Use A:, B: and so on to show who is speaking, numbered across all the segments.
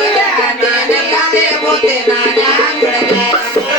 A: I'm gonna yeah, yeah, yeah, yeah, yeah,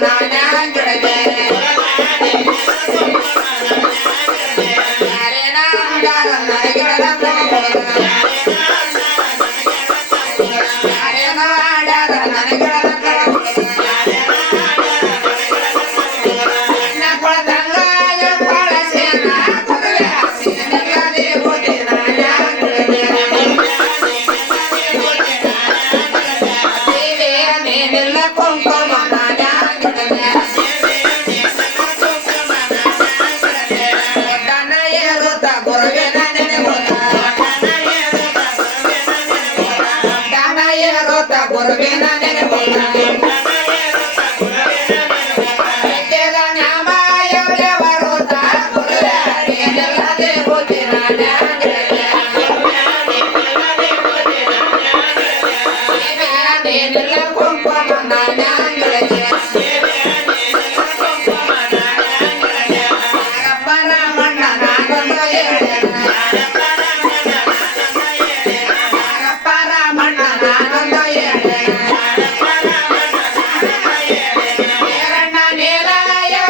A: Yeah. porque nadie te pondrá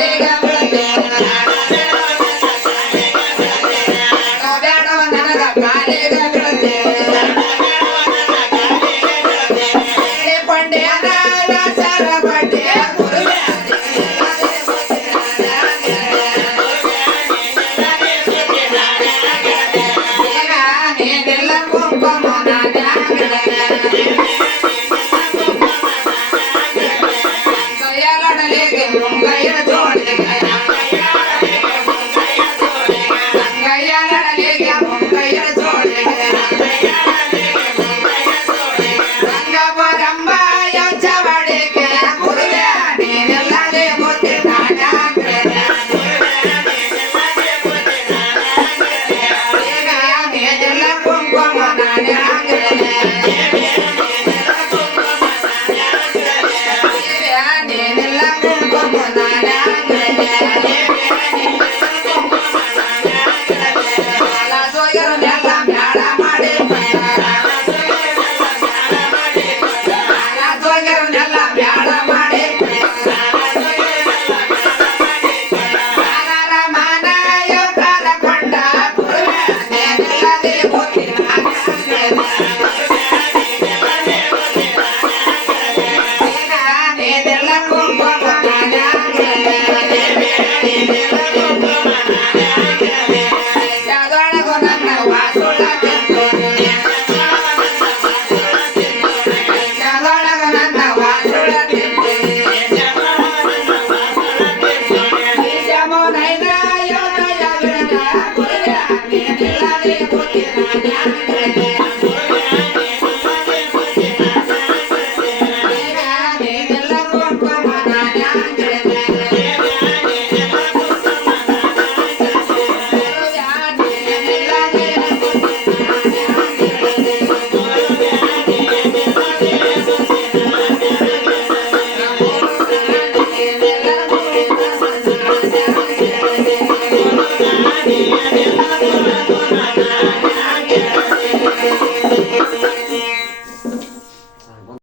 A: da got.